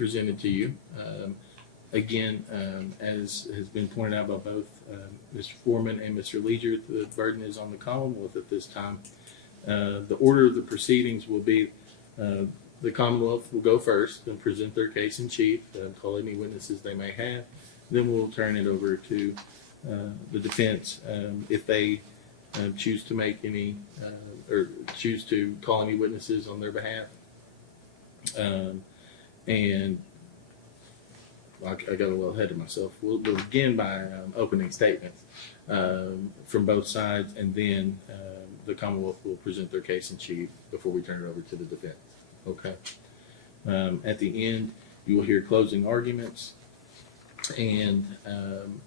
presented to you. Again, as has been pointed out by both Mr. Forman and Mr. Leisure, the burden is on the Commonwealth at this time. The order of the proceedings will be the Commonwealth will go first and present their case in chief, call any witnesses they may have. Then we'll turn it over to the defense if they choose to make any or choose to call any witnesses on their behalf. And I got a little ahead of myself. We'll begin by opening statements from both sides, and then the Commonwealth will present their case in chief before we turn it over to the defense. Okay. At the end, you will hear closing arguments, and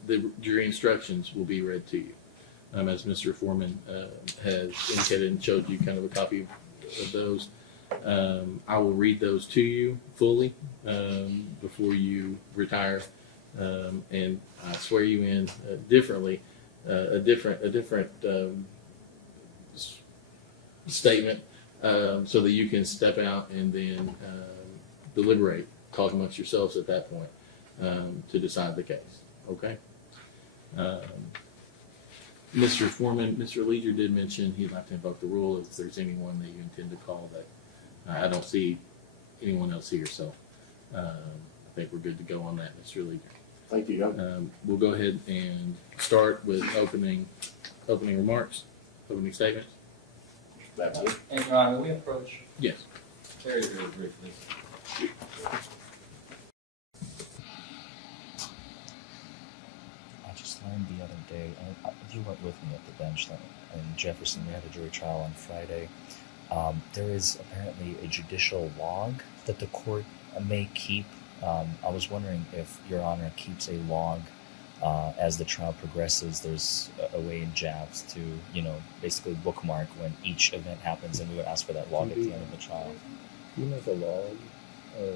the jury instructions will be read to you. As Mr. Forman has indicated and showed you kind of a copy of those. I will read those to you fully before you retire, and I swear you in differently, a different statement, so that you can step out and then deliberate, talk amongst yourselves at that point to decide the case. Okay. Mr. Forman, Mr. Leisure did mention he'd like to invoke the rule if there's anyone that you intend to call that. I don't see anyone else here, so I think we're good to go on that, Mr. Leisure. Thank you. We'll go ahead and start with opening remarks, opening statements. And Your Honor, we approach Yes. very, very briefly. I just learned the other day, you weren't with me at the bench in Jefferson, we had a jury trial on Friday. There is apparently a judicial log that the court may keep. I was wondering if Your Honor keeps a log as the trial progresses. There's a way in JABS to, basically bookmark when each event happens, and we would ask for that log at the end of the trial. Do you make a log?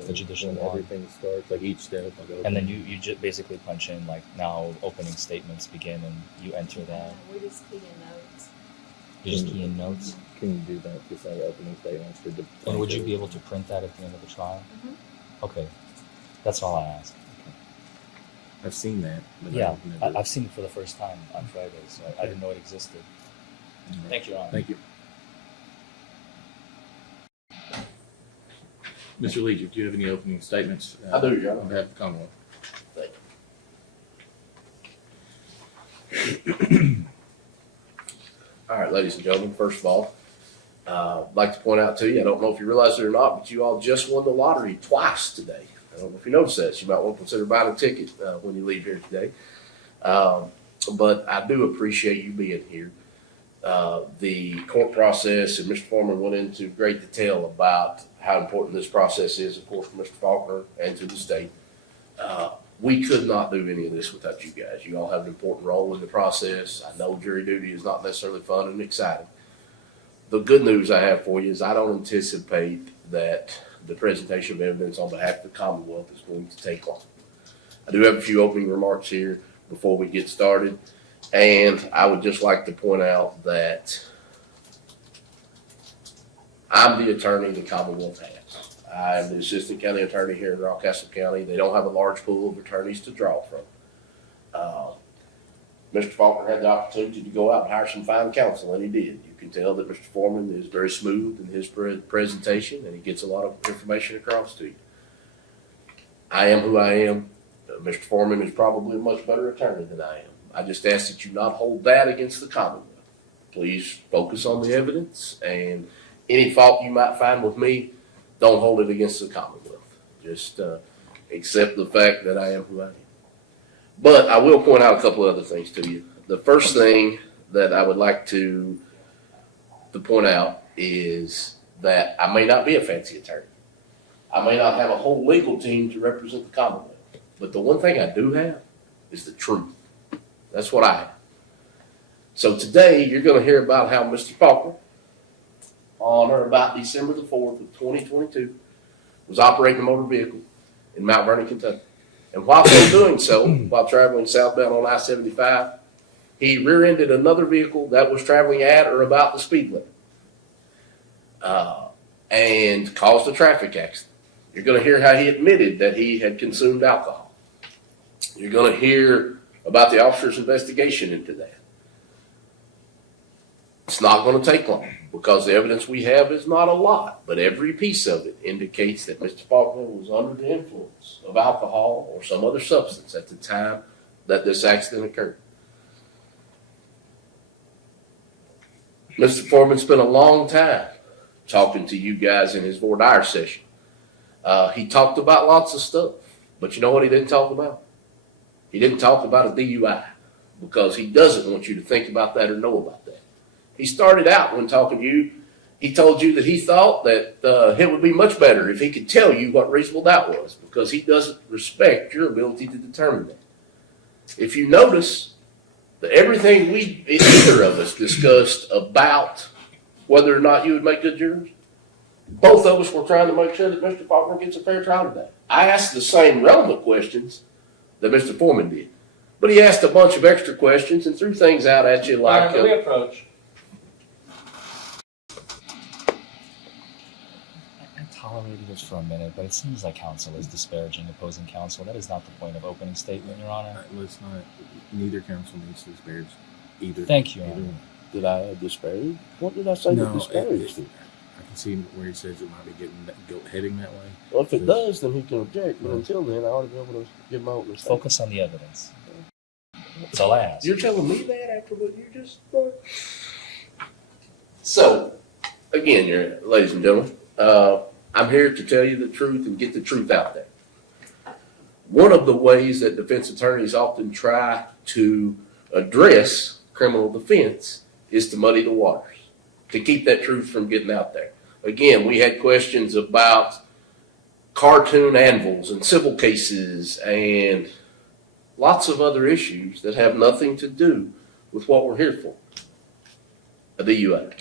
The judicial when log. Everything starts, like each step. And then you just basically punch in, like, now opening statements begin, and you enter that. We just key in notes. You just key in notes. Can you do that? Just like opening statements for the. And would you be able to print that at the end of the trial? Mm-hmm. Okay, that's all I ask. I've seen that. But Yeah, I've never- I've seen it for the first time on Friday, so I didn't know it existed. Thank you, Your Honor. Thank you. Mr. Leisure, do you have any opening statements? I do, Your On Honor. behalf of the Commonwealth. All right, ladies and gentlemen, first of all, I'd like to point out to you, I don't know if you realize it or not, but you all just won the lottery twice today. I don't know if you noticed that. So you might want to consider buying a ticket when you leave here today. But I do appreciate you being here. The court process, and Mr. Forman went into great detail about how important this process is, of course, to Mr. Faulkner and to the state. We could not do any of this without you guys. You all have an important role in the process. I know jury duty is not necessarily fun and exciting. The good news I have for you is I don't anticipate that the presentation of evidence on behalf of the Commonwealth is going to take long. I do have a few opening remarks here before we get started. And I would just like to point out that I'm the attorney the Commonwealth has. I'm the assistant county attorney here in Rockcastle County. They don't have a large pool of attorneys to draw from. Mr. Faulkner had the opportunity to go out and hire some fine counsel, and he did. You can tell that Mr. Forman is very smooth in his presentation, and he gets a lot of information across to you. I am who I am. Mr. Forman is probably a much better attorney than I am. I just ask that you not hold that against the Commonwealth. Please focus on the evidence, and any fault you might find with me, don't hold it against the Commonwealth. Just accept the fact that I am who I am. But I will point out a couple of other things to you. The first thing that I would like to point out is that I may not be a fancy attorney. I may not have a whole legal team to represent the Commonwealth. But the one thing I do have is the truth. That's what I have. So today you're going to hear about how Mr. Faulkner, on or about December the 4th of 2022, was operating a motor vehicle in Mount Vernon, Kentucky. And while doing so, while traveling southbound on I-75, he rear-ended another vehicle that was traveling at or about the speed limit and caused a traffic accident. You're going to hear how he admitted that he had consumed alcohol. You're going to hear about the officer's investigation into that. It's not going to take long because the evidence we have is not a lot, but every piece of it indicates that Mr. Faulkner was under the influence of alcohol or some other substance at the time that this accident occurred. Mr. Forman spent a long time talking to you guys in his voir dire session. He talked about lots of stuff, but you know what he didn't talk about? He didn't talk about a DUI because he doesn't want you to think about that or know about that. He started out when talking to you, he told you that he thought that it would be much better if he could tell you what reasonable doubt was because he doesn't respect your ability to determine that. If you notice that everything either of us discussed about whether or not you would make good jurors, both of us were trying to make sure that Mr. Faulkner gets a fair trial today. I asked the same relevant questions that Mr. Forman did, but he asked a bunch of extra questions and threw things out at you like... we approach. I tolerated it for a minute, but it seems like counsel is disparaging opposing counsel. That is not the point of opening statement, Your Honor. Let's not. Neither counsel needs to disparage either. Thank you, Your either Honor. one. Did I disparage? What did I say that disparaged it? I can see where he says it might be heading that way. Well, if it does, then he can object. But until then, I ought to be able to give my opening statement. Focus on the evidence. That's all I ask. You're telling me that after what you just... So, again, ladies and gentlemen, I'm here to tell you the truth and get the truth out there. One of the ways that defense attorneys often try to address criminal defense is to muddy the waters, to keep that truth from getting out there. Again, we had questions about cartoon anvils and civil cases and lots of other issues that have nothing to do with what we're here for, a DUI.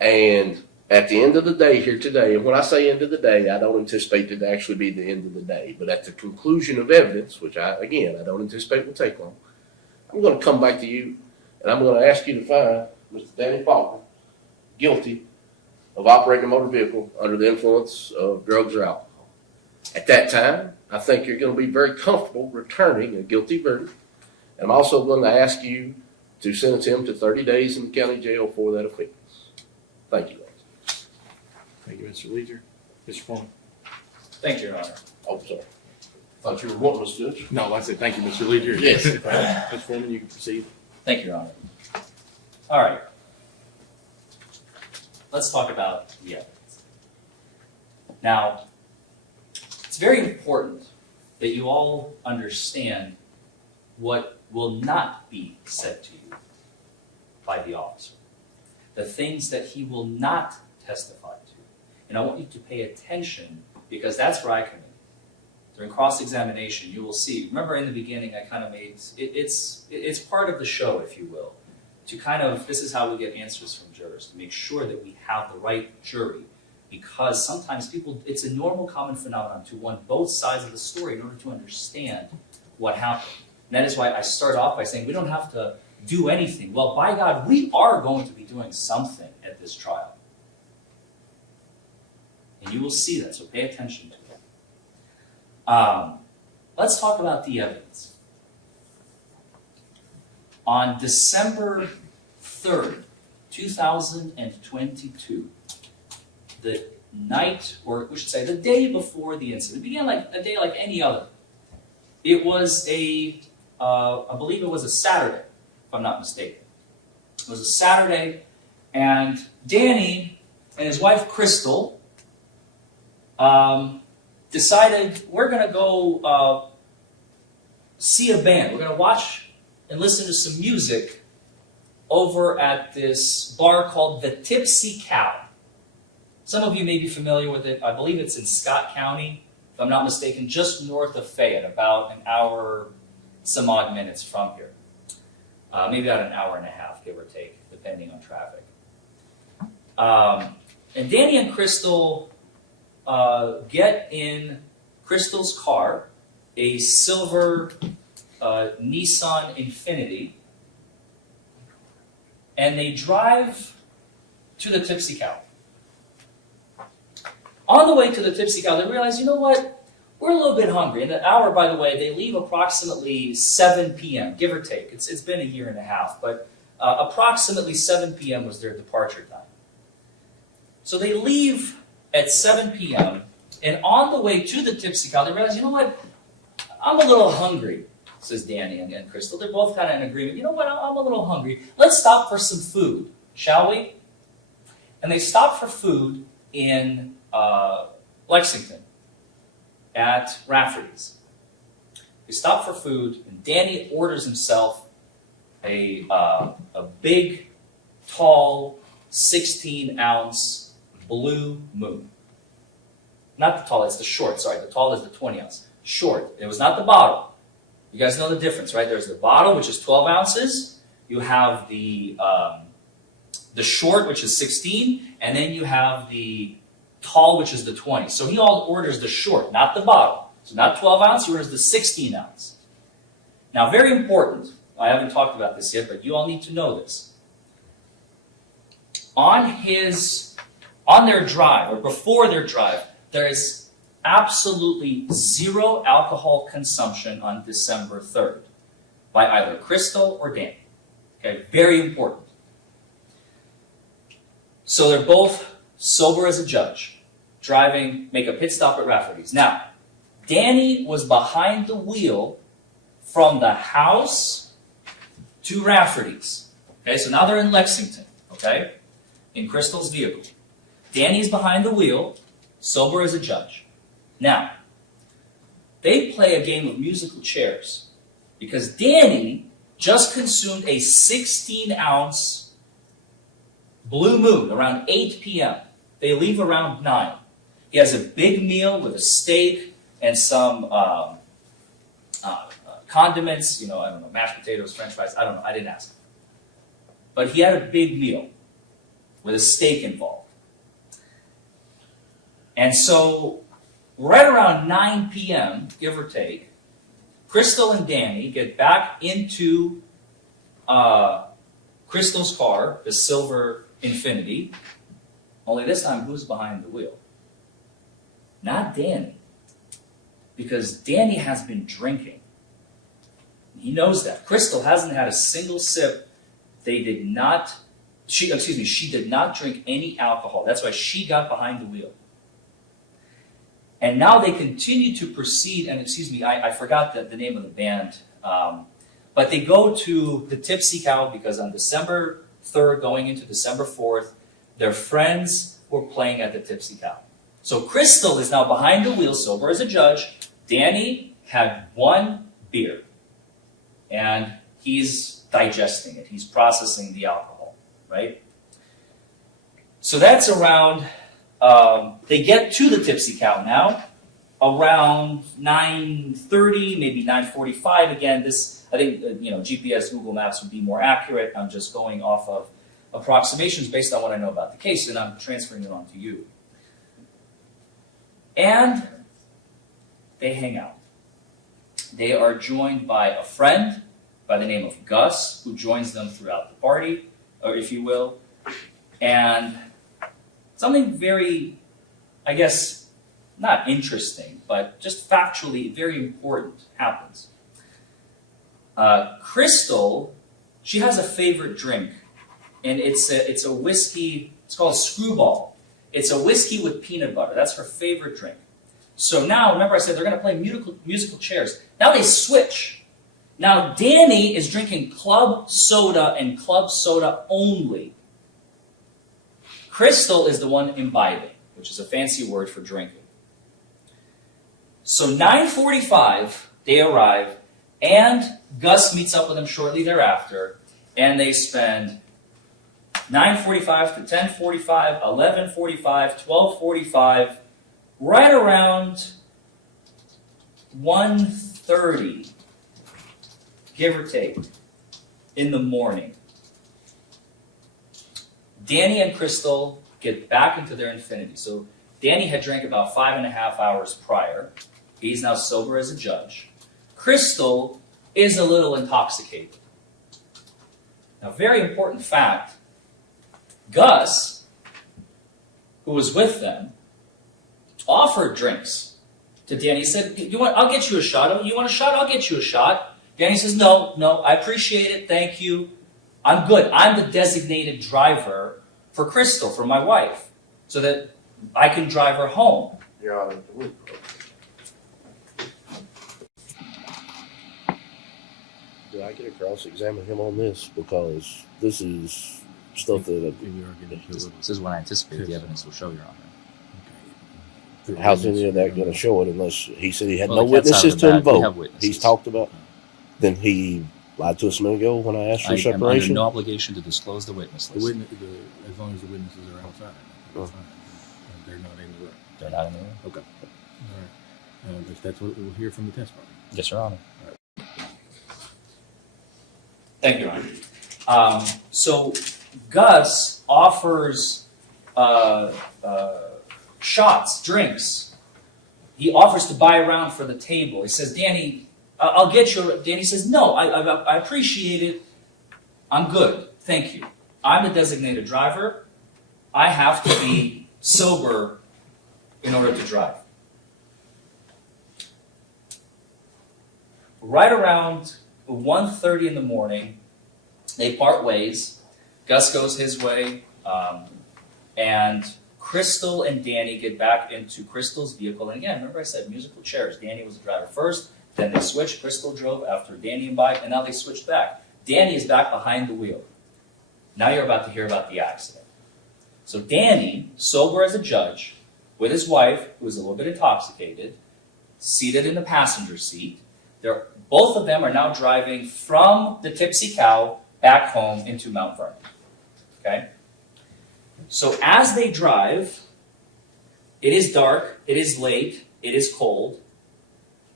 And at the end of the day here today, and when I say end of the day, I don't anticipate it to actually be the end of the day, but at the conclusion of evidence, which I don't anticipate will take long, I'm going to come back to you and I'm going to ask you to find Mr. Danny Faulkner guilty of operating a motor vehicle under the influence of drugs or alcohol. At that time, I think you're going to be very comfortable returning a guilty verdict. And I'm also going to ask you to sentence him to 30 days in the county jail for that offense. Thank you, ladies. Thank you, Mr. Leader. Mr. Foreman. Thank you, Your Honor. Oh, sorry. Thought you were wanting us, Judge. No, I said thank you, Mr. Leader. Yes. Mr. Foreman, you can proceed. Thank you, Your Honor. All right. Let's talk about the evidence. Now, it's very important that you all understand what will not be said to you by the officer, the things that he will not testify to. And I want you to pay attention because that's where I come in. During cross-examination, you will see, remember in the beginning I kind of made, it's part of the show, if you will, to kind of, this is how we get answers from jurors, to make sure that we have the right jury, because sometimes people, it's a normal common phenomenon to want both sides of the story in order to understand what happened. And that is why I start off by saying we don't have to do anything. Well, by God, we are going to be doing something at this trial. And you will see that, so pay attention to it. Let's talk about the evidence. On December 3rd, 2022, the night, or we should say the day before the incident, it began like a day like any other. It was I believe it was a Saturday, if I'm not mistaken. It was a Saturday, and Danny and his wife Crystal decided we're going to go see a band. We're going to watch and listen to some music over at this bar called the Tipsy Cow. Some of you may be familiar with it. I believe it's in Scott County, if I'm not mistaken, just north of Fayette, about an hour, some odd minutes from here. Maybe about an hour and a half, give or take, depending on traffic. And Danny and Crystal get in Crystal's car, a silver Nissan Infiniti, and they drive to the Tipsy Cow. On the way to the Tipsy Cow, they realize, you know what? We're a little bit hungry. And the hour, by the way, they leave approximately 7 p.m., give or take. It's been a year and a half, but approximately 7 p.m. was their departure time. So they leave at 7 p.m., and on the way to the Tipsy Cow, they realize, you know what? I'm a little hungry, says Danny and Crystal. They're both kind of in agreement. You know what? I'm a little hungry. Let's stop for some food, shall we? And they stop for food in Lexington at Rafferty's. They stop for food, and Danny orders himself a big, tall, 16-ounce Blue Moon. Not the tall, it's the short. Sorry, the tall is the 20-ounce. Short. It was not the bottle. You guys know the difference, right? There's the bottle, which is 12 ounces. You have the short, which is 16, and then you have the tall, which is the 20. So he all orders the short, not the bottle. So not 12 ounce, he orders the 16 ounce. Now, very important. I haven't talked about this yet, but you all need to know this. On their drive, or before their drive, there is absolutely zero alcohol consumption on December 3rd by either Crystal or Danny. Okay, very important. So they're both sober as a judge, driving, make a pit stop at Rafferty's. Now, Danny was behind the wheel from the house to Rafferty's. Okay, so now they're in Lexington, okay, in Crystal's vehicle. Danny's behind the wheel, sober as a judge. Now, they play a game of musical chairs because Danny just consumed a 16-ounce Blue Moon around 8 p.m. They leave around 9. He has a big meal with a steak and some condiments, I don't know, mashed potatoes, french fries, I don't know, I didn't ask him. But he had a big meal with a steak involved. And so, right around 9 p.m., give or take, Crystal and Danny get back into Crystal's car, the silver Infiniti, only this time, who's behind the wheel? Not Danny. Because Danny has been drinking. He knows that. Crystal hasn't had a single sip. She did not drink any alcohol. That's why she got behind the wheel. And now they continue to proceed, and I forgot the name of the band, but they go to the Tipsy Cow because on December 3rd, going into December 4th, their friends were playing at the Tipsy Cow. So Crystal is now behind the wheel, sober as a judge. Danny had one beer, and he's digesting it. He's processing the alcohol, right? So that's around, they get to the Tipsy Cow now, around 9:30, maybe 9:45. Again, I think, GPS, Google Maps would be more accurate. I'm just going off of approximations based on what I know about the case, and I'm transferring it on to you. And they hang out. They are joined by a friend by the name of Gus, who joins them throughout the party, or if you will. And something very, I guess, not interesting, but just factually very important happens. Crystal, she has a favorite drink, and it's a whiskey. It's called Screwball. It's a whiskey with peanut butter. That's her favorite drink. So now, remember I said they're going to play musical chairs. Now they switch. Now Danny is drinking club soda and club soda only. Crystal is the one imbibing, which is a fancy word for drinking. So 9:45, they arrive, and Gus meets up with them shortly thereafter, and they spend 9:45 to 10:45, 11:45, 12:45, right around 1:30, give or take, in the morning. Danny and Crystal get back into their Infiniti. So Danny had drank about 5.5 hours prior. He's now sober as a judge. Crystal is a little intoxicated. Now, very important fact, Gus, who was with them, offered drinks to Danny. He said, I'll get you a shot. You want a shot? I'll get you a shot. Danny says, no, I appreciate it. Thank you. I'm good. I'm the designated driver for Crystal, for my wife, so that I can drive her home. Your Honor, do I get to cross-examine him on this? Because this is stuff that, We are getting to a little. This is what I anticipate the evidence will show, Your Honor. Okay. how's any of that going to show it unless he said he had Well, no the cat's out of witnesses the to bag. We invoke? have witnesses. He's talked about. Then he lied to us a minute ago when I asked for I am under separation. no obligation to disclose the witness The list. witness, as long as the witnesses are outside, that's fine. They're not in the room. They're not in the room. Okay. All right. If that's what we'll hear from the testimony. Yes, Your Honor. Thank you, Ryan. So Gus offers shots, drinks. He offers to buy a round for the table. He says, Danny, I'll get you. Danny says, no, I appreciate it. I'm good. Thank you. I'm the designated driver. I have to be sober in order to drive. Right around 1:30 in the morning, they part ways. Gus goes his way, and Crystal and Danny get back into Crystal's vehicle. And again, remember I said musical chairs. Danny was the driver first, then they switched. Crystal drove after Danny imbibed, and now they switched back. Danny is back behind the wheel. Now you're about to hear about the accident. So Danny, sober as a judge, with his wife, who was a little bit intoxicated, seated in the passenger seat. Both of them are now driving from the Tipsy Cow back home into Mount Vernon. Okay? So as they drive, it is dark, it is late, it is cold,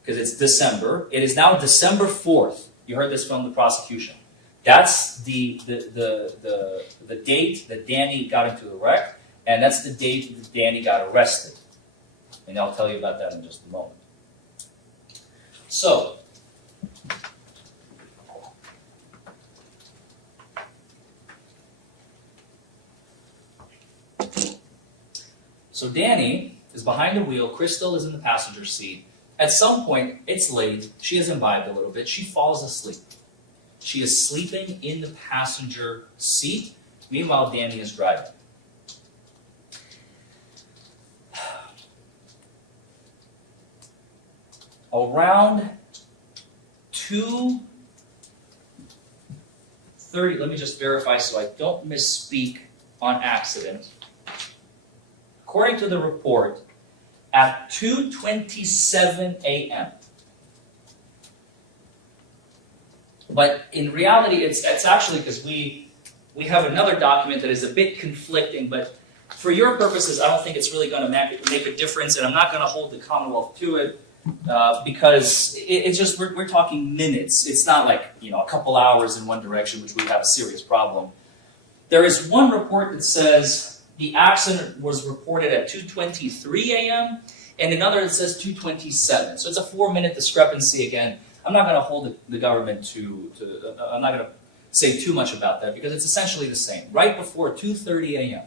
because it's December. It is now December 4th. You heard this from the prosecution. That's the date that Danny got into the wreck, and that's the date that Danny got arrested. And I'll tell you about that in just a moment. So Danny is behind the wheel. Crystal is in the passenger seat. At some point, it's late. She has imbibed a little bit. She falls asleep. She is sleeping in the passenger seat. Meanwhile, Danny is driving. Around 2:30, let me just verify so I don't misspeak on accident. According to the report, at 2:27 a.m. But in reality, it's actually because we have another document that is a bit conflicting, but for your purposes, I don't think it's really going to make a difference, and I'm not going to hold the Commonwealth to it. Because it's just we're talking minutes. It's not like a couple hours in one direction, which we have a serious problem. There is one report that says the accident was reported at 2:23 a.m. and another that says 2:27. So it's a 4-minute discrepancy again. I'm not going to hold the government to. I'm not going to say too much about that because it's essentially the same. Right before 2:30 a.m.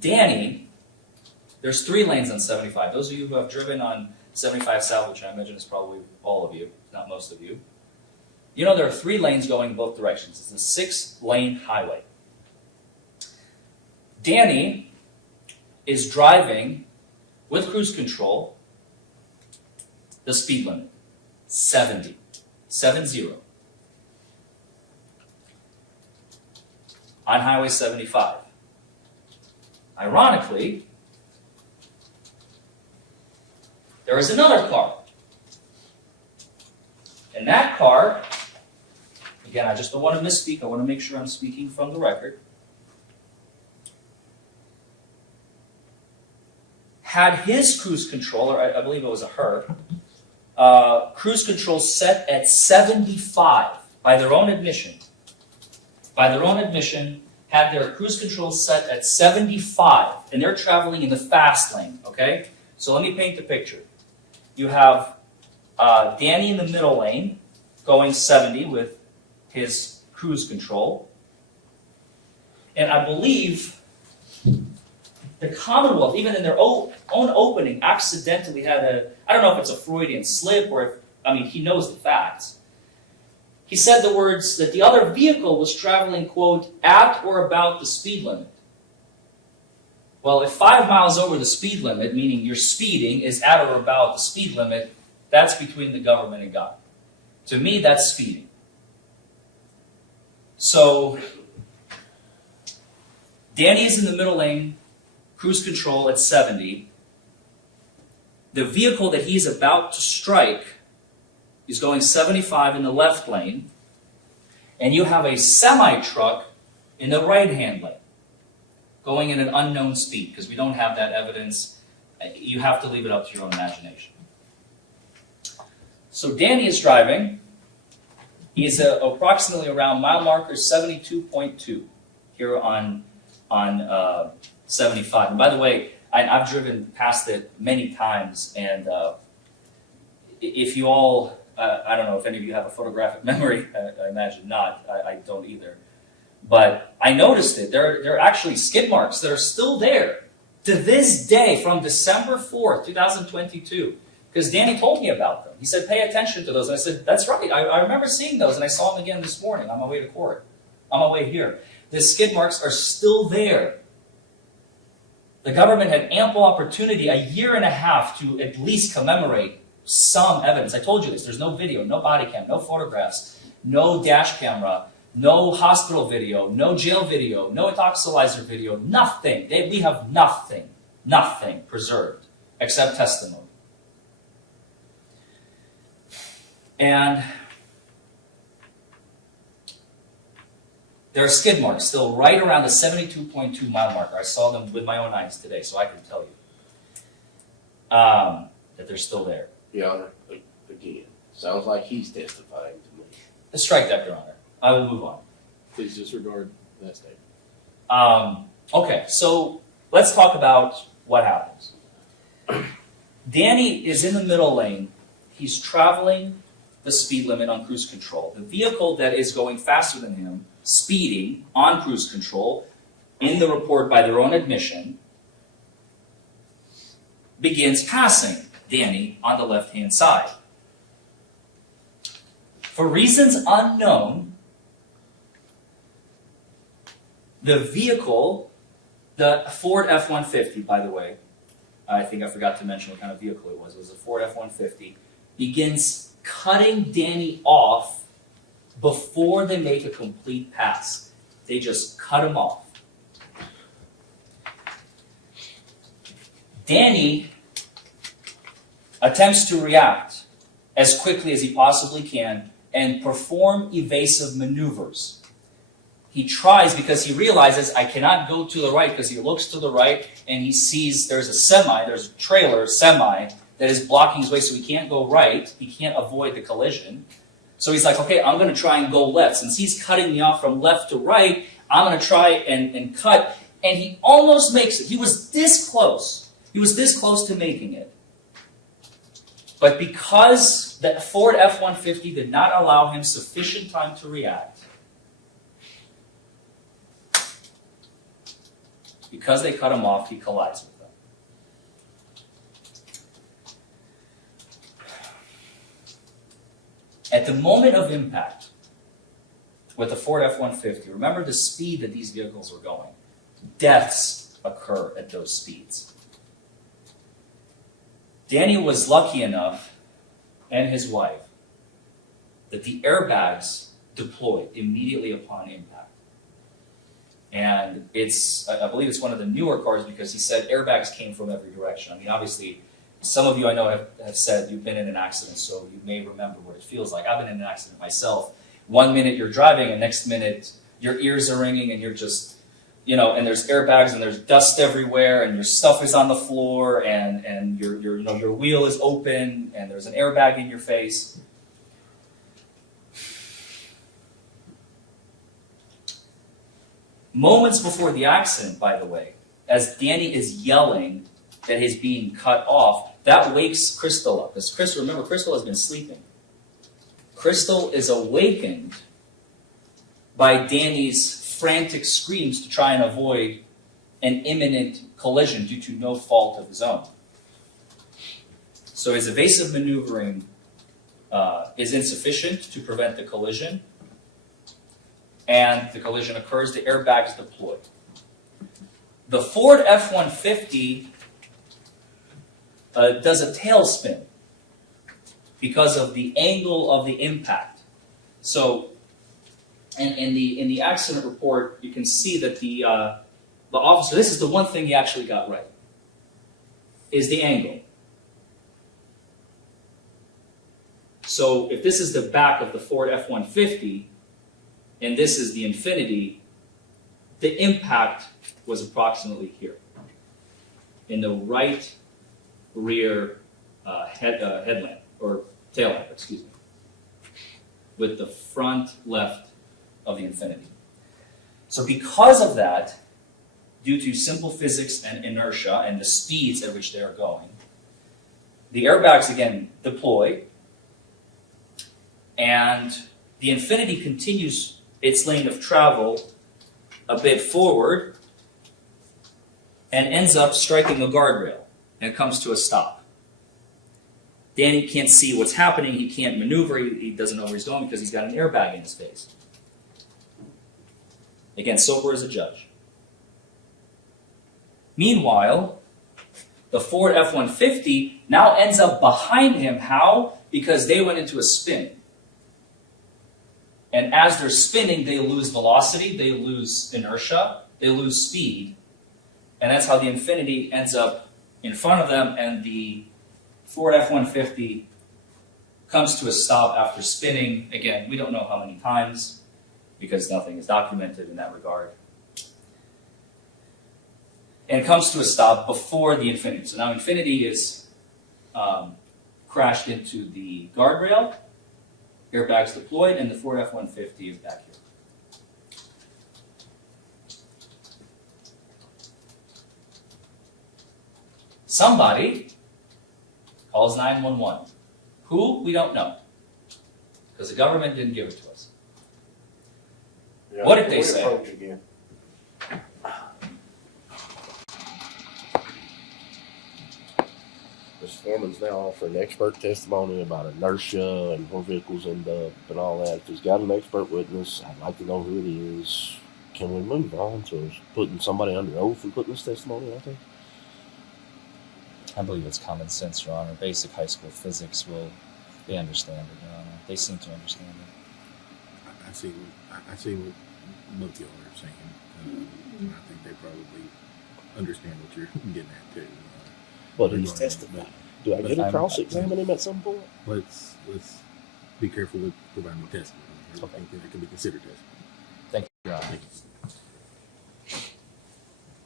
Danny, there's 3 lanes on 75. Those of you who have driven on 75 South, which I imagine is probably all of you, not most of you, you know there are 3 lanes going in both directions. It's a 6-lane highway. Danny is driving with cruise control, the speed limit, 70, 70, on Highway 75. Ironically, there is another car. And that car, again, I just don't want to misspeak. I want to make sure I'm speaking from the record. Had his cruise control, or I believe it was a her, cruise control set at 75 by their own admission. By their own admission, had their cruise control set at 75, and they're traveling in the fast lane, okay? So let me paint the picture. You have Danny in the middle lane going 70 with his cruise control. And I believe the Commonwealth, even in their own opening, accidentally had I don't know if it's a Freudian slip or if, he knows the facts. He said the words that the other vehicle was traveling, quote, at or about the speed limit. Well, if 5 miles over the speed limit, meaning you're speeding, is at or about the speed limit, that's between the government and God. To me, that's speeding. So, Danny is in the middle lane, cruise control at 70. The vehicle that he's about to strike is going 75 in the left lane, and you have a semi-truck in the right-hand lane, going at an unknown speed, because we don't have that evidence. You have to leave it up to your own imagination. So Danny is driving. He's approximately around mile marker 72.2 here on 75. And by the way, I've driven past it many times, and if you all, I don't know if any of you have a photographic memory, I imagine not, I don't either. But I noticed it. There are actually skid marks that are still there to this day from December 4th, 2022. Because Danny told me about them. He said, pay attention to those. And I said, that's right. I remember seeing those, and I saw them again this morning on my way to court, on my way here. The skid marks are still there. The government had ample opportunity, a year and a half, to at least commemorate some evidence. I told you this. There's no video, no body cam, no photographs, no dash camera, no hospital video, no jail video, no toxilizer video, nothing. We have nothing preserved except testimony. And there are skid marks still right around the 72.2 mile marker. I saw them with my own eyes today, so I can tell you that they're still there. Your Honor, again, sounds like he's testifying to me. Strike that, Your Honor. I will move on. Please disregard that statement. Okay, so let's talk about what happens. Danny is in the middle lane. He's traveling the speed limit on cruise control. The vehicle that is going faster than him, speeding on cruise control, in the report by their own admission, begins passing Danny on the left-hand side. For reasons unknown, the vehicle, the Ford F-150, by the way, I think I forgot to mention what kind of vehicle it was. It was a Ford F-150, begins cutting Danny off before they make a complete pass. They just cut him off. Danny attempts to react as quickly as he possibly can and perform evasive maneuvers. He tries because he realizes I cannot go to the right, because he looks to the right and he sees there's a trailer semi that is blocking his way, so he can't go right. He can't avoid the collision. So he's like, okay, I'm going to try and go left. Since he's cutting me off from left to right, I'm going to try and cut. And he almost makes it. He was this close. He was this close to making it. But because that Ford F-150 did not allow him sufficient time to react, because they cut him off, he collides with them. At the moment of impact with the Ford F-150, remember the speed that these vehicles were going. Deaths occur at those speeds. Danny was lucky enough, and his wife, that the airbags deployed immediately upon impact. And I believe it's one of the newer cars, because he said airbags came from every direction. I mean, obviously, some of you I know have said you've been in an accident, so you may remember what it feels like. I've been in an accident myself. 1 minute you're driving, and next minute your ears are ringing, and you're just, and there's airbags, and there's dust everywhere, and your stuff is on the floor, and your wheel is open, and there's an airbag in your face. Moments before the accident, by the way, as Danny is yelling that he's being cut off, that wakes Crystal up. Because Crystal has been sleeping. Crystal is awakened by Danny's frantic screams to try and avoid an imminent collision due to no fault of his own. So his evasive maneuvering is insufficient to prevent the collision, and the collision occurs, the airbags deploy. The Ford F-150 does a tailspin because of the angle of the impact. So, in the accident report, you can see that the officer, this is the one thing he actually got right, is the angle. So if this is the back of the Ford F-150, and this is the Infinity, the impact was approximately here, in the right rear headlamp, or tail lamp, excuse me, with the front left of the Infinity. So because of that, due to simple physics and inertia and the speeds at which they are going, the airbags again deploy, and the Infinity continues its lane of travel a bit forward and ends up striking a guardrail, and it comes to a stop. Danny can't see what's happening, he can't maneuver, he doesn't know where he's going because he's got an airbag in his face. Again, sober as a judge. Meanwhile, the Ford F-150 now ends up behind him. How? Because they went into a spin. And as they're spinning, they lose velocity, they lose inertia, they lose speed. And that's how the Infinity ends up in front of them, and the Ford F-150 comes to a stop after spinning. Again, we don't know how many times, because nothing is documented in that regard. And comes to a stop before the Infinity. So now Infinity is crashed into the guardrail, airbags deployed, and the Ford F-150 is back here. Somebody calls 911. Who? We don't know, because the government didn't give it to us. Yeah, What did they we say? approach again. Mr. Forman's now offering expert testimony about inertia and where vehicles end up and all that. If he's got an expert witness, I'd like to know who it is. Can we move on to putting somebody under oath and putting this testimony out there? I believe it's common sense, Your Honor. Basic high school physics they understand it, Your Honor. They seem to understand it. I see what both y'all are saying. I think they probably understand what you're getting at too. But he's testifying. Do I get to cross-examine him at some point? Let's be careful with providing testimony. I Okay. think that can be considered testimony. Thank you, Your Honor.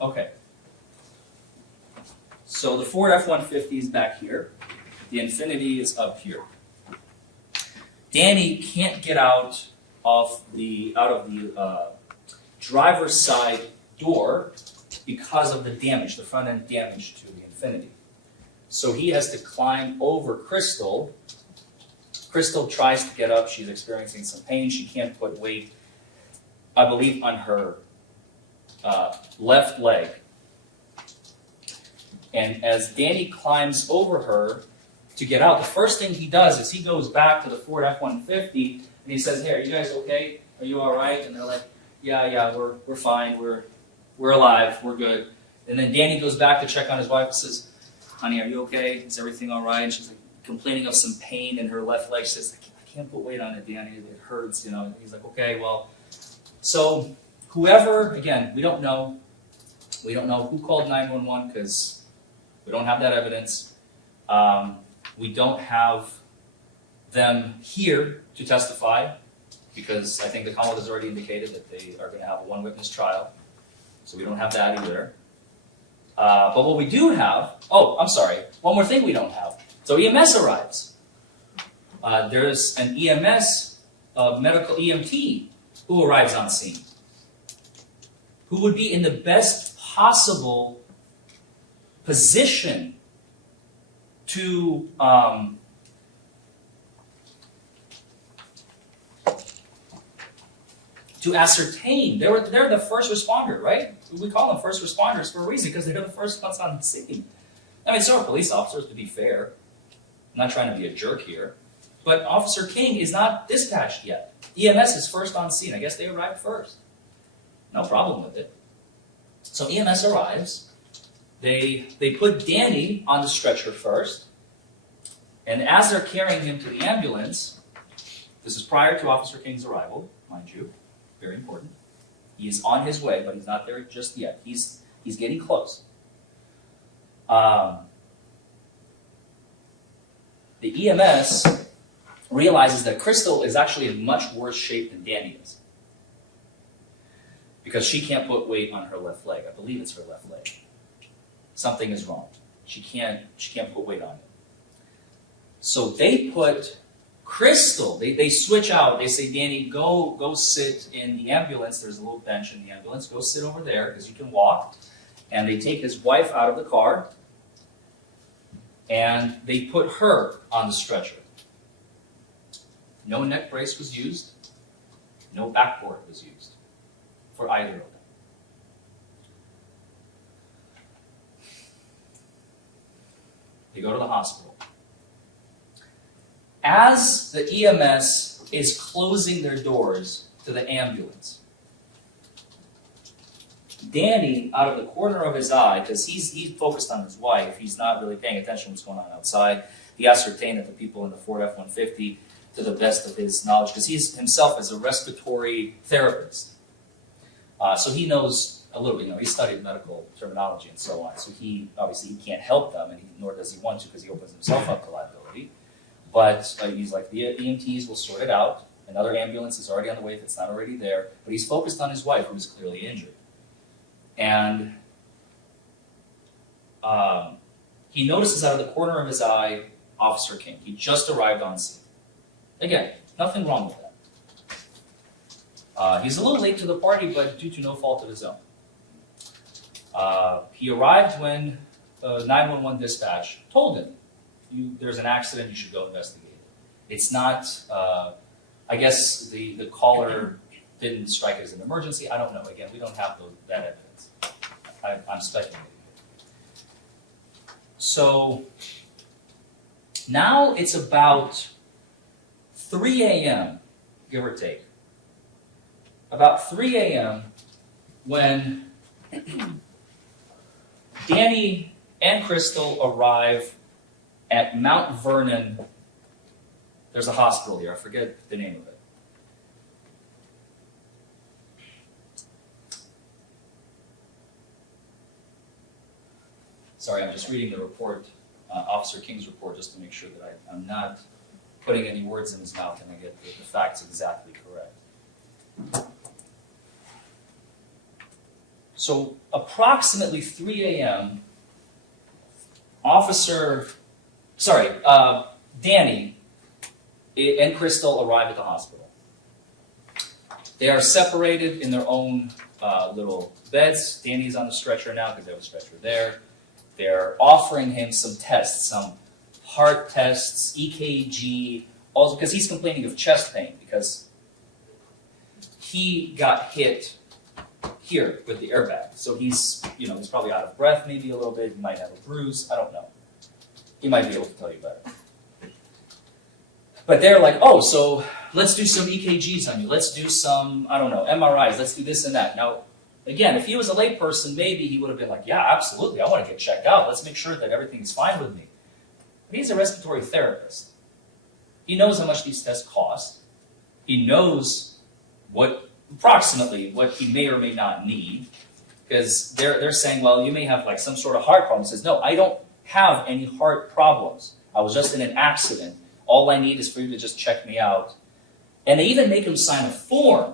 Okay. So the Ford F-150 is back here. The Infinity is up here. Danny can't get out of the driver's side door because of the damage, the front end damage to the Infinity. So he has to climb over Crystal. Crystal tries to get up. She's experiencing some pain. She can't put weight, I believe, on her left leg. And as Danny climbs over her to get out, the first thing he does is he goes back to the Ford F-150 and he says, "Hey, are you guys okay? Are you all right?" And they're like, "Yeah, we're fine. We're alive. We're good." And then Danny goes back to check on his wife and says, "Honey, are you okay? Is everything all right?" And she's like complaining of some pain in her left leg. She says, "I can't put weight on it, Danny. It hurts." And he's like, "Okay, well." So whoever, again, we don't know. We don't know who called 911 because we don't have that evidence. We don't have them here to testify because I think the Commonwealth has already indicated that they are going to have a one-witness trial. So we don't have that either. But what we do have, one more thing we don't have. So EMS arrives. There's an EMS, medical EMT, who arrives on scene, who would be in the best possible position to to ascertain. They're the first responder, right? We call them first responders for a reason, because they're the first ones on the scene. I mean, so are police officers, to be fair. I'm not trying to be a jerk here. But Officer King is not dispatched yet. EMS is first on scene. I guess they arrived first. No problem with it. So EMS arrives. They put Danny on the stretcher first. And as they're carrying him to the ambulance, this is prior to Officer King's arrival, mind you, very important. He is on his way, but he's not there just yet. He's getting close. The EMS realizes that Crystal is actually in much worse shape than Danny is, because she can't put weight on her left leg. I believe it's her left leg. Something is wrong. She can't put weight on it. So they put Crystal, they switch out. They say, Danny, go sit in the ambulance. There's a little bench in the ambulance. Go sit over there because you can walk. And they take his wife out of the car, and they put her on the stretcher. No neck brace was used. No backboard was used for either of them. They go to the hospital. As the EMS is closing their doors to the ambulance, Danny, out of the corner of his eye, because he's focused on his wife, he's not really paying attention to what's going on outside. He ascertained that the people in the Ford F-150, to the best of his knowledge, because he's himself is a respiratory therapist. So he knows a little bit, he studied medical terminology and so on. So he can't help them, and nor does he want to, because he opens himself up to liability. But he's like, the EMTs will sort it out. Another ambulance is already on the way if it's not already there. But he's focused on his wife, who is clearly injured. And he notices out of the corner of his eye Officer King. He just arrived on scene. Again, nothing wrong with that. He's a little late to the party, but due to no fault of his own. He arrived when 911 dispatch told him, there's an accident, you should go investigate it. It's not, I guess the caller didn't strike it as an emergency. I don't know. Again, we don't have that evidence. I'm speculating. So now it's about 3 a.m., give or take. About 3 a.m. when Danny and Crystal arrive at Mount Vernon. There's a hospital here. I forget the name of it. Sorry, I'm just reading the report, Officer King's report, just to make sure that I'm not putting any words in his mouth and I get the facts exactly correct. So approximately 3 a.m., Danny and Crystal arrive at the hospital. They are separated in their own little beds. Danny's on the stretcher now because they have a stretcher there. They're offering him some tests, some heart tests, EKG, also because he's complaining of chest pain because he got hit here with the airbag. So he's probably out of breath maybe a little bit. He might have a bruise. I don't know. He might be able to tell you better. But they're like, oh, so let's do some EKGs on you. Let's do some, MRIs. Let's do this and that. Now, again, if he was a layperson, maybe he would have been like, yeah, absolutely. I want to get checked out. Let's make sure that everything's fine with me. But he's a respiratory therapist. He knows how much these tests cost. He knows approximately what he may or may not need. Because they're saying, well, you may have like some sort of heart problem. He says, no, I don't have any heart problems. I was just in an accident. All I need is for you to just check me out. And they even make him sign a form.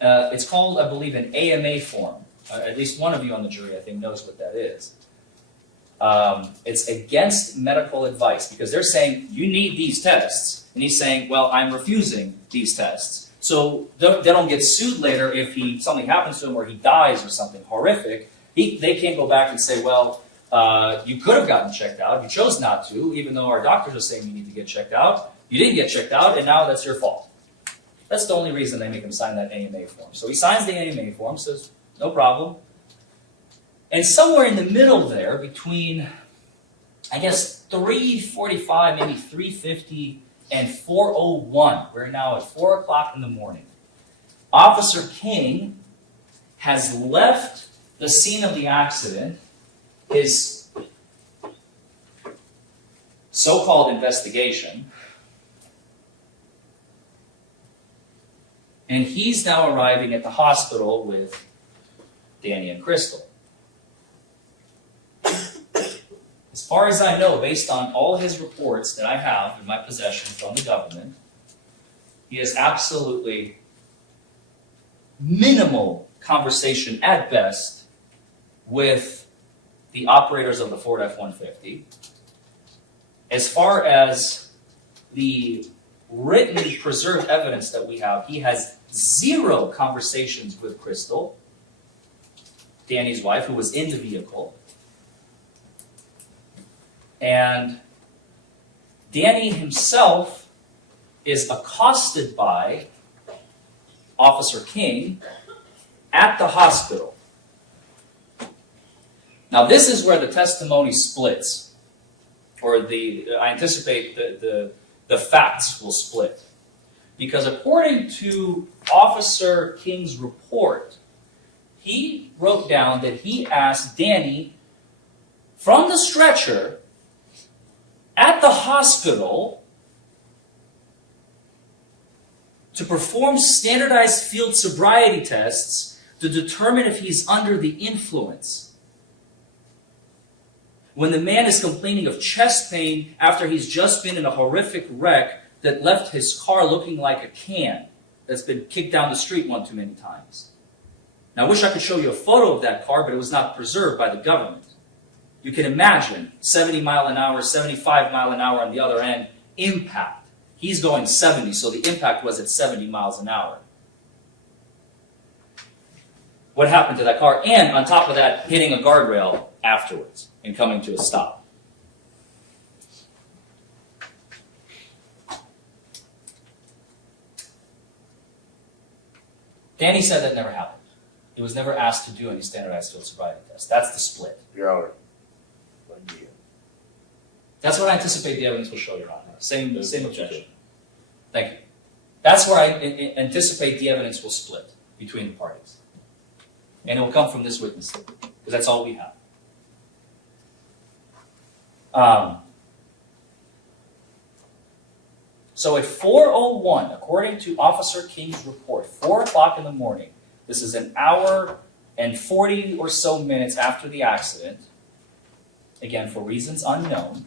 It's called, I believe, an AMA form. At least one of you on the jury, I think, knows what that is. It's against medical advice because they're saying, you need these tests. And he's saying, well, I'm refusing these tests. So they don't get sued later if something happens to him or he dies or something horrific. They can't go back and say, well, you could have gotten checked out. You chose not to, even though our doctors are saying you need to get checked out. You didn't get checked out, and now that's your fault. That's the only reason they make him sign that AMA form. So he signs the AMA form, says, no problem. And somewhere in the middle there, between, I guess, 3:45, maybe 3:50, and 4:01, we're now at 4 o'clock in the morning, Officer King has left the scene of the accident, his so-called investigation, and he's now arriving at the hospital with Danny and Crystal. As far as I know, based on all his reports that I have in my possession from the government, he has absolutely minimal conversation at best with the operators of the Ford F-150. As far as the written preserved evidence that we have, he has 0 conversations with Crystal, Danny's wife, who was in the vehicle. And Danny himself is accosted by Officer King at the hospital. Now this is where the testimony splits, or I anticipate the facts will split. Because according to Officer King's report, he wrote down that he asked Danny from the stretcher at the hospital to perform standardized field sobriety tests to determine if he's under the influence. When the man is complaining of chest pain after he's just been in a horrific wreck that left his car looking like a can that's been kicked down the street one too many times. Now, I wish I could show you a photo of that car, but it was not preserved by the government. You can imagine 70 mile an hour, 75 mile an hour on the other end, impact. He's going 70, so the impact was at 70 miles an hour. What happened to that car? And on top of that, hitting a guardrail afterwards and coming to a stop. Danny said that never happened. He was never asked to do any standardized field sobriety tests. That's the split. Your Honor. Again. That's what I anticipate the evidence will show, Your Honor. Same objection. Thank you. That's where I anticipate the evidence will split between the parties. And it will come from this witness, because that's all we have. So at 4:01, according to Officer King's report, 4 o'clock in the morning, this is an hour and 40 or so minutes after the accident, again, for reasons unknown,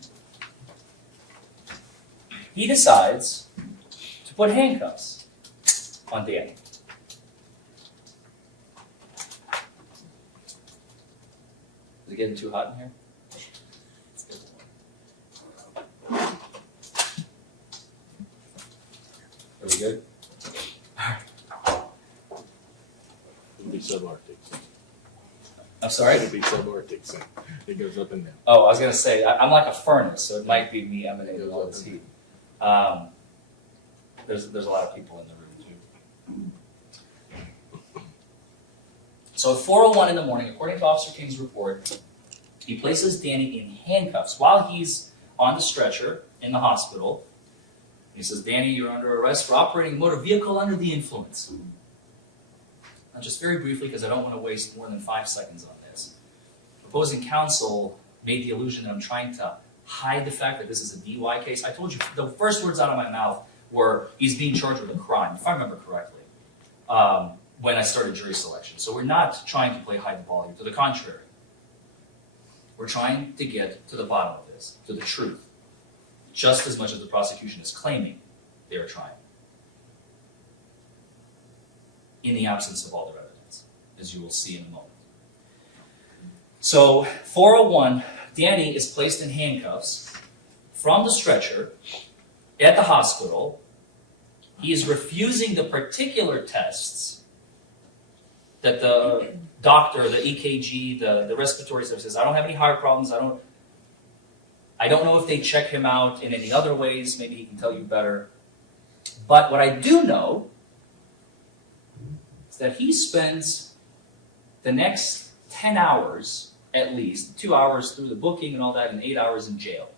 he decides to put handcuffs on Danny. Is it getting too hot in here? Are we good? It'll be subarctic. I'm sorry? It'll be subarctic. So it goes up and down. Oh, I was going to say, I'm like a furnace, so it might be me emanating all this heat. There's a lot of people in the room, too. So at 4:01 in the morning, according to Officer King's report, he places Danny in handcuffs while he's on the stretcher in the hospital. He says, Danny, you're under arrest for operating a motor vehicle under the influence. Now, just very briefly, because I don't want to waste more than 5 seconds on this. Opposing counsel made the illusion that I'm trying to hide the fact that this is a DUI case. I told you, the first words out of my mouth were, he's being charged with a crime, if I remember correctly, when I started jury selection. So we're not trying to play hide the ball here. To the contrary. We're trying to get to the bottom of this, to the truth, just as much as the prosecution is claiming they are trying, in the absence of all their evidence, as you will see in a moment. So, 4:01, Danny is placed in handcuffs from the stretcher at the hospital. He is refusing the particular tests that the doctor, the EKG, the respiratory services, I don't have any heart problems, I don't know if they check him out in any other ways, maybe he can tell you better. But what I do know that he spends the next 10 hours, at least, 2 hours through the booking and all that, and 8 hours in jail.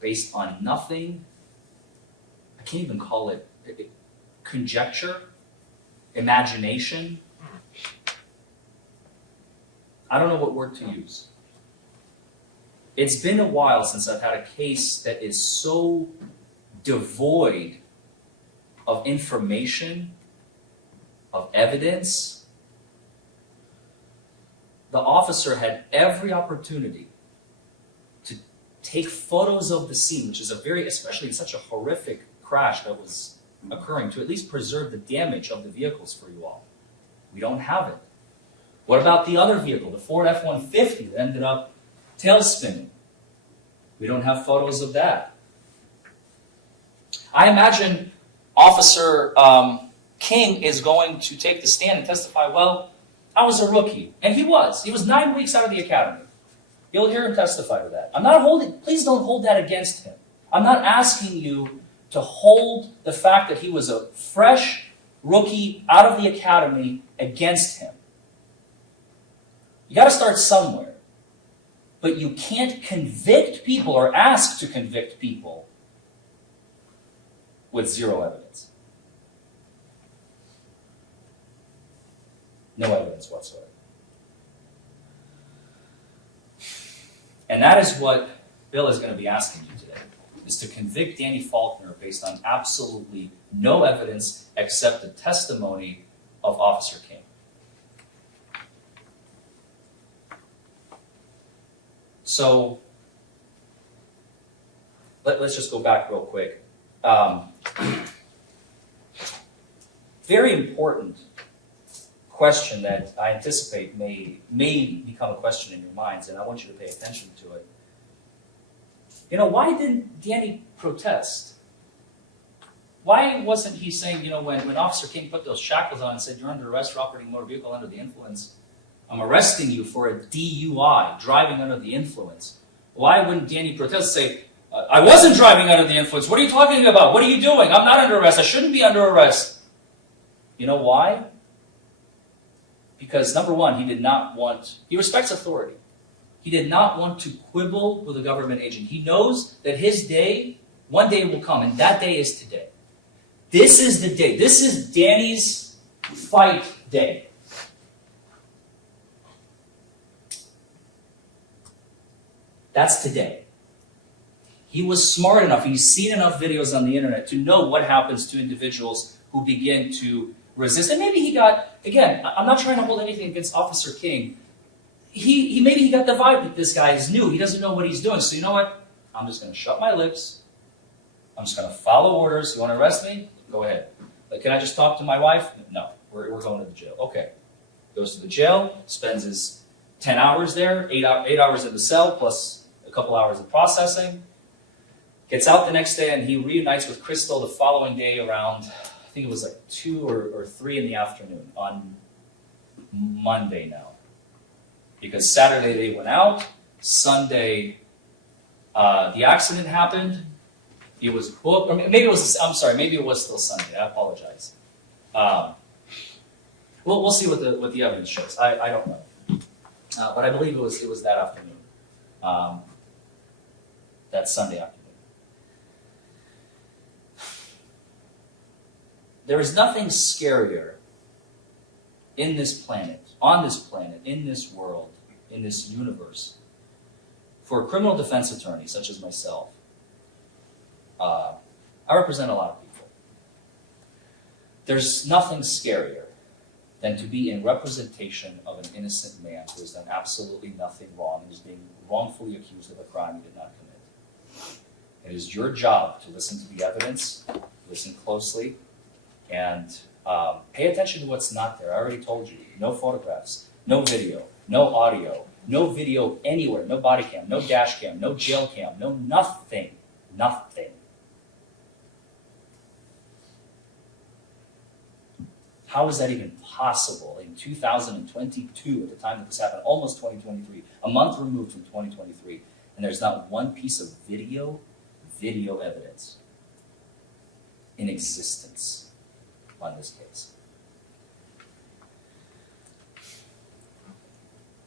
Based on nothing, I can't even call it conjecture, imagination. I don't know what word to use. It's been a while since I've had a case that is so devoid of information, of evidence. The officer had every opportunity to take photos of the scene, which is especially in such a horrific crash that was occurring, to at least preserve the damage of the vehicles for you all. We don't have it. What about the other vehicle, the Ford F-150 that ended up tail spinning? We don't have photos of that. I imagine Officer King is going to take the stand and testify, well, I was a rookie. And he was. He was 9 weeks out of the academy. You'll hear him testify to that. Please don't hold that against him. I'm not asking you to hold the fact that he was a fresh rookie out of the academy against him. You got to start somewhere. But you can't convict people or ask to convict people with zero evidence. No evidence whatsoever. And that is what Bill is going to be asking you today, is to convict Danny Faulkner based on absolutely no evidence except the testimony of Officer King. So, let's just go back real quick. Very important question that I anticipate may become a question in your minds, and I want you to pay attention to it. Why didn't Danny protest? Why wasn't he saying, when Officer King put those shackles on and said, you're under arrest for operating a motor vehicle under the influence, I'm arresting you for a DUI, driving under the influence. Why wouldn't Danny protest and say, I wasn't driving under the influence. What are you talking about? What are you doing? I'm not under arrest. I shouldn't be under arrest. You know why? Because number one, he respects authority. He did not want to quibble with a government agent. He knows that his day, one day will come, and that day is today. This is the day. This is Danny's fight day. That's today. He was smart enough, he's seen enough videos on the internet to know what happens to individuals who begin to resist. And maybe he got, again, I'm not trying to hold anything against Officer King. Maybe he got the vibe that this guy is new. He doesn't know what he's doing. So you know what? I'm just going to shut my lips. I'm just going to follow orders. You want to arrest me? Go ahead. But can I just talk to my wife? No. We're going to the jail. Okay. Goes to the jail, spends his 10 hours there, 8 hours in the cell, plus a couple hours of processing. Gets out the next day, and he reunites with Crystal the following day around, I think it was like 2 or 3 in the afternoon on Monday now. Because Saturday they went out, Sunday the accident happened, it was booked, or maybe it was, I'm sorry, maybe it was still Sunday, I apologize. We'll see what the evidence shows, I don't know. But I believe it was that afternoon, that Sunday afternoon. There is nothing scarier in this planet, on this planet, in this world, in this universe, for a criminal defense attorney such as myself. I represent a lot of people. There's nothing scarier than to be in representation of an innocent man who has done absolutely nothing wrong and is being wrongfully accused of a crime he did not commit. It is your job to listen to the evidence, listen closely, and pay attention to what's not there. I already told you, no photographs, no video, no audio, no video anywhere, no body cam, no dash cam, no jail cam, no nothing, nothing. How is that even possible in 2022, at the time that this happened, almost 2023, a month removed from 2023, And there's not one piece of video evidence in existence on this case.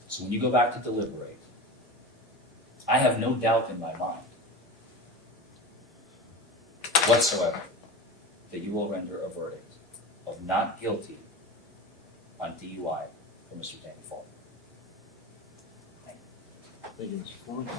So when you go back to deliberate, I have no doubt in my mind whatsoever that you will render a verdict of not guilty on DUI for Mr. Danny Forman. Thank you, Mr. Forman.